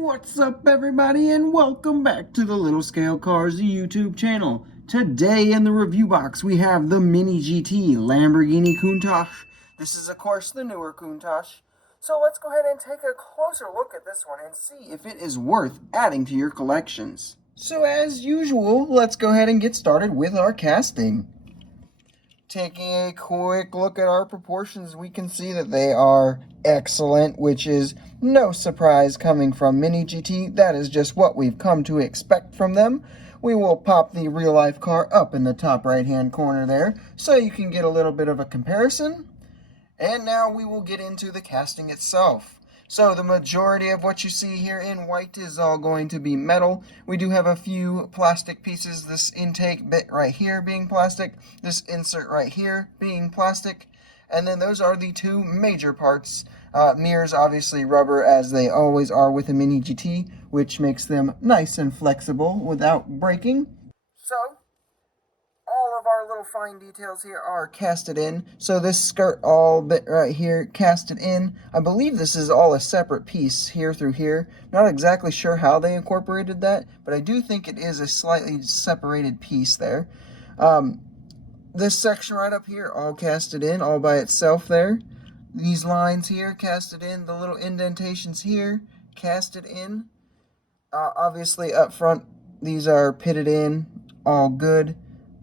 What's up, everybody, and welcome back to the Little Scale Cars YouTube channel. Today in the review box we have the MiniGT Lamborghini Countach. This is of course the newer Countach. So let's go ahead and take a closer look at this one and see if it is worth adding to your collections. So as usual, let's go ahead and get started with our casting. Taking a quick look at our proportions, we can see that they are excellent, which is no surprise coming from MiniGT. That is just what we've come to expect from them. We will pop the real-life car up in the top right-hand corner there, so you can get a little bit of a comparison. And now we will get into the casting itself. So the majority of what you see here in white is all going to be metal. We do have a few plastic pieces, this intake bit right here being plastic, this insert right here being plastic, and then those are the two major parts. Mirrors obviously rubber, as they always are with a MiniGT, which makes them nice and flexible without breaking. So all of our little fine details here are casted in. So this skirt all bit right here casted in. I believe this is all a separate piece here through here. Not exactly sure how they incorporated that, but I do think it is a slightly separated piece there. This section right up here all casted in all by itself there. These lines here casted in. The little indentations here casted in. Obviously up front these are pitted in, all good.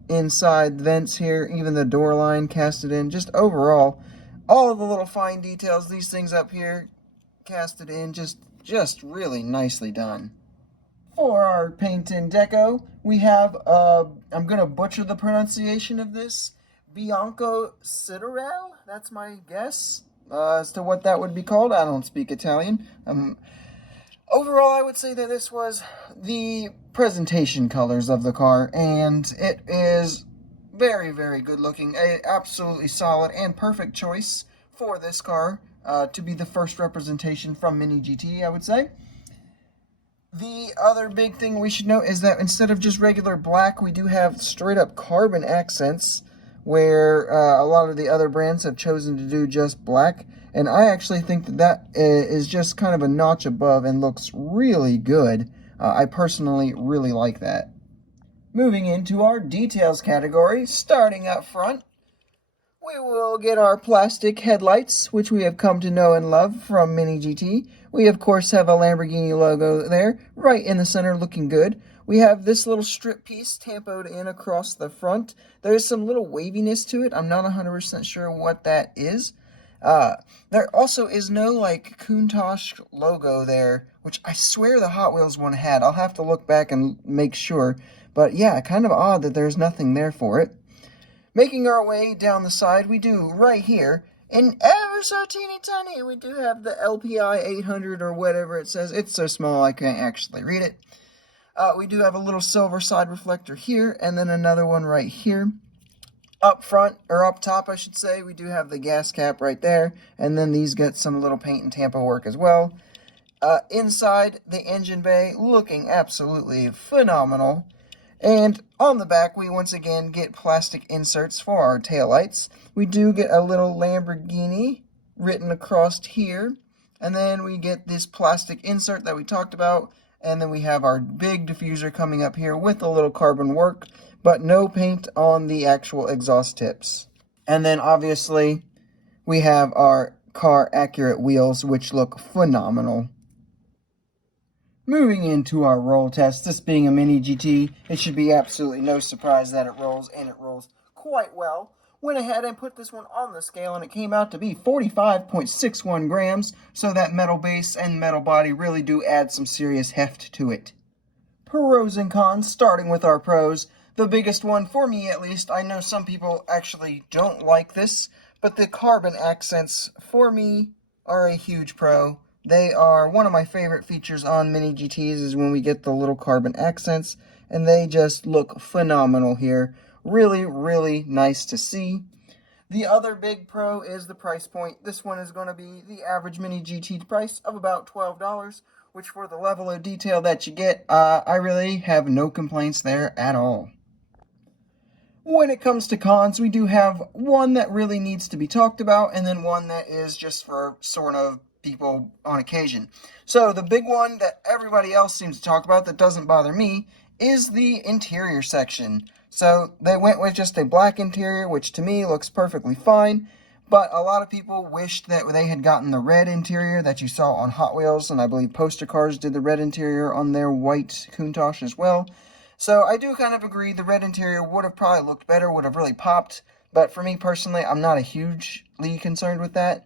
Inside vents here, even the door line casted in. Just overall, all of the little fine details, these things up here casted in, just really nicely done. For our paint and deco, we have, I'm going to butcher the pronunciation of this, Bianco Siderale, that's my guess, as to what that would be called. I don't speak Italian. Overall, I would say that this was the presentation colors of the car, and it is very, very good looking. A absolutely solid and perfect choice for this car to be the first representation from MiniGT, I would say. The other big thing we should note is that instead of just regular black, we do have straight up carbon accents, where a lot of the other brands have chosen to do just black. And I actually think that that is just kind of a notch above and looks really good. I personally really like that. Moving into our details category, starting up front, we will get our plastic headlights, which we have come to know and love from MiniGT. We, of course, have a Lamborghini logo there, right in the center, looking good. We have this little strip piece tampoed in across the front. There's some little waviness to it. I'm not 100% sure what that is. There also is no, like, Countach logo there, which I swear the Hot Wheels one had. I'll have to look back and make sure. But, yeah, kind of odd that there's nothing there for it. Making our way down the side, we do right here, and ever so teeny tiny, we do have the LPI 800 or whatever it says. It's so small I can't actually read it. We do have a little silver side reflector here, and then another one right here. Up front, or up top I should say, we do have the gas cap right there, and then these get some little paint and tampo work as well. Inside the engine bay, looking absolutely phenomenal. And on the back, we once again get plastic inserts for our taillights. We do get a little Lamborghini written across here, and then we get this plastic insert that we talked about, and then we have our big diffuser coming up here with a little carbon work, but no paint on the actual exhaust tips. And then obviously we have our car accurate wheels, which look phenomenal. Moving into our roll test, this being a MiniGT, it should be absolutely no surprise that it rolls, and it rolls quite well. Went ahead and put this one on the scale, and it came out to be 45.61 grams, so that metal base and metal body really do add some serious heft to it. Pros and cons, starting with our pros. The biggest one, for me at least, I know some people actually don't like this, but the carbon accents, for me, are a huge pro. They are one of my favorite features on MiniGTs is when we get the little carbon accents, and they just look phenomenal here. Really, really nice to see. The other big pro is the price point. This one is going to be the average MiniGT price of about $12, which for the level of detail that you get, I really have no complaints there at all. When it comes to cons, we do have one that really needs to be talked about, and then one that is just for sort of people on occasion. So the big one that everybody else seems to talk about that doesn't bother me is the interior section. So they went with just a black interior, which to me looks perfectly fine. But a lot of people wished that they had gotten the red interior that you saw on Hot Wheels, and I believe Poster Cars did the red interior on their white Countach as well. So I do kind of agree the red interior would have probably looked better, would have really popped. But for me personally, I'm not hugely concerned with that.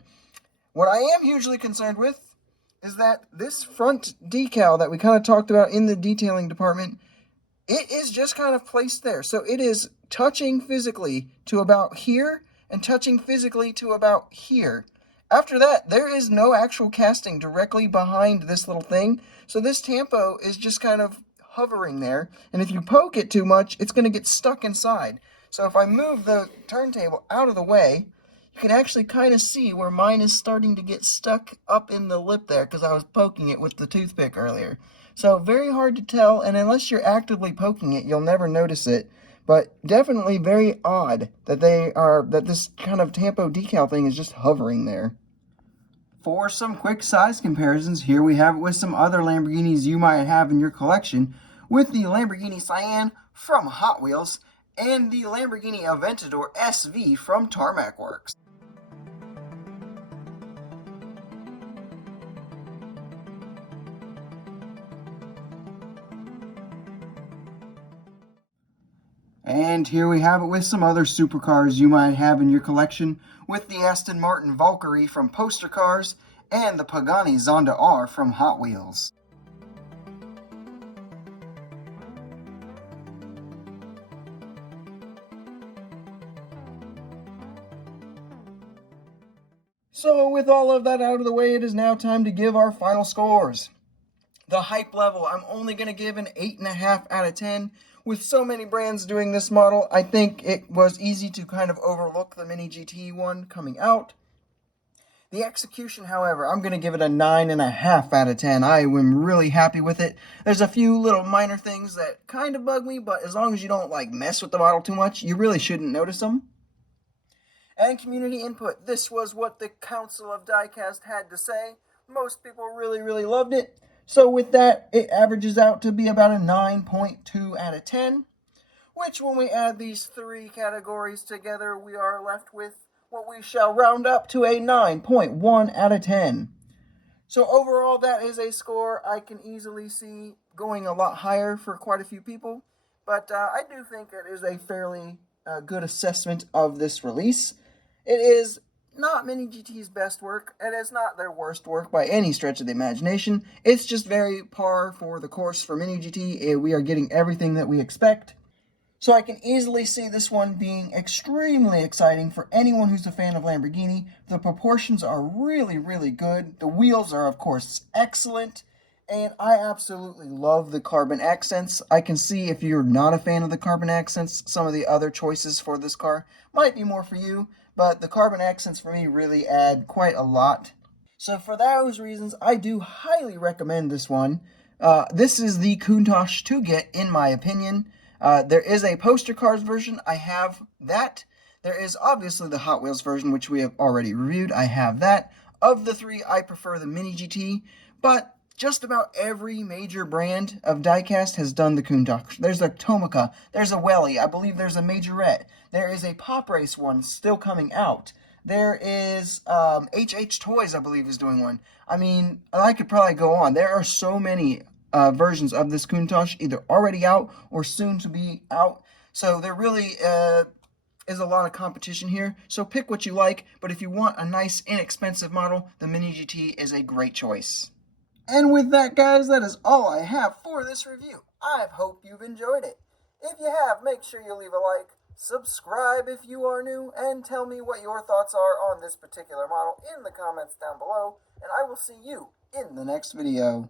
What I am hugely concerned with is that this front decal that we kind of talked about in the detailing department, it is just kind of placed there. So it is touching physically to about here and touching physically to about here. After that, there is no actual casting directly behind this little thing. So this tampo is just kind of hovering there. And if you poke it too much, it's going to get stuck inside. So if I move the turntable out of the way, you can actually kind of see where mine is starting to get stuck up in the lip there because I was poking it with the toothpick earlier. So very hard to tell, and unless you're actively poking it, you'll never notice it. But definitely very odd that this kind of tampo decal thing is just hovering there. For some quick size comparisons, here we have it with some other Lamborghinis you might have in your collection, with the Lamborghini Cyan from Hot Wheels and the Lamborghini Aventador SV from Tarmac Works. And here we have it with some other supercars you might have in your collection, with the Aston Martin Valkyrie from Poster Cars and the Pagani Zonda R from Hot Wheels. So with all of that out of the way, it is now time to give our final scores. The hype level, I'm only going to give an 8.5 out of 10. With so many brands doing this model, I think it was easy to kind of overlook the MiniGT one coming out. The execution, however, I'm going to give it a 9.5 out of 10. I am really happy with it. There's a few little minor things that kind of bug me, but as long as you don't like mess with the model too much, you really shouldn't notice them. And community input. This was what the Council of Diecast had to say. Most people really loved it. So with that, it averages out to be about a 9.2 out of 10, which when we add these three categories together, we are left with what we shall round up to a 9.1 out of 10. So overall, that is a score I can easily see going a lot higher for quite a few people, but I do think it is a fairly good assessment of this release. It is not MiniGT's best work, and it's not their worst work by any stretch of the imagination. It's just very par for the course for MiniGT. We are getting everything that we expect. So I can easily see this one being extremely exciting for anyone who's a fan of Lamborghini. The proportions are really good. The wheels are, of course, excellent. And I absolutely love the carbon accents. I can see if you're not a fan of the carbon accents, some of the other choices for this car might be more for you. But the carbon accents for me really add quite a lot. So for those reasons, I do highly recommend this one. This is the Countach to get, in my opinion. There is a Poster Cars version. I have that. There is obviously the Hot Wheels version, which we have already reviewed. I have that. Of the three, I prefer the MiniGT. But just about every major brand of diecast has done the Countach. There's a Tomica, there's a Welly, I believe there's a Majorette, there is a Pop Race one still coming out. There is HH Toys, I believe, is doing one. I mean, I could probably go on. There are so many versions of this Countach either already out or soon to be out. So there really is a lot of competition here. So pick what you like, but if you want a nice, inexpensive model, the MiniGT is a great choice. And with that, guys, that is all I have for this review. I hope you've enjoyed it. If you have, make sure you leave a like, subscribe if you are new, and tell me what your thoughts are on this particular model in the comments down below, and I will see you in the next video.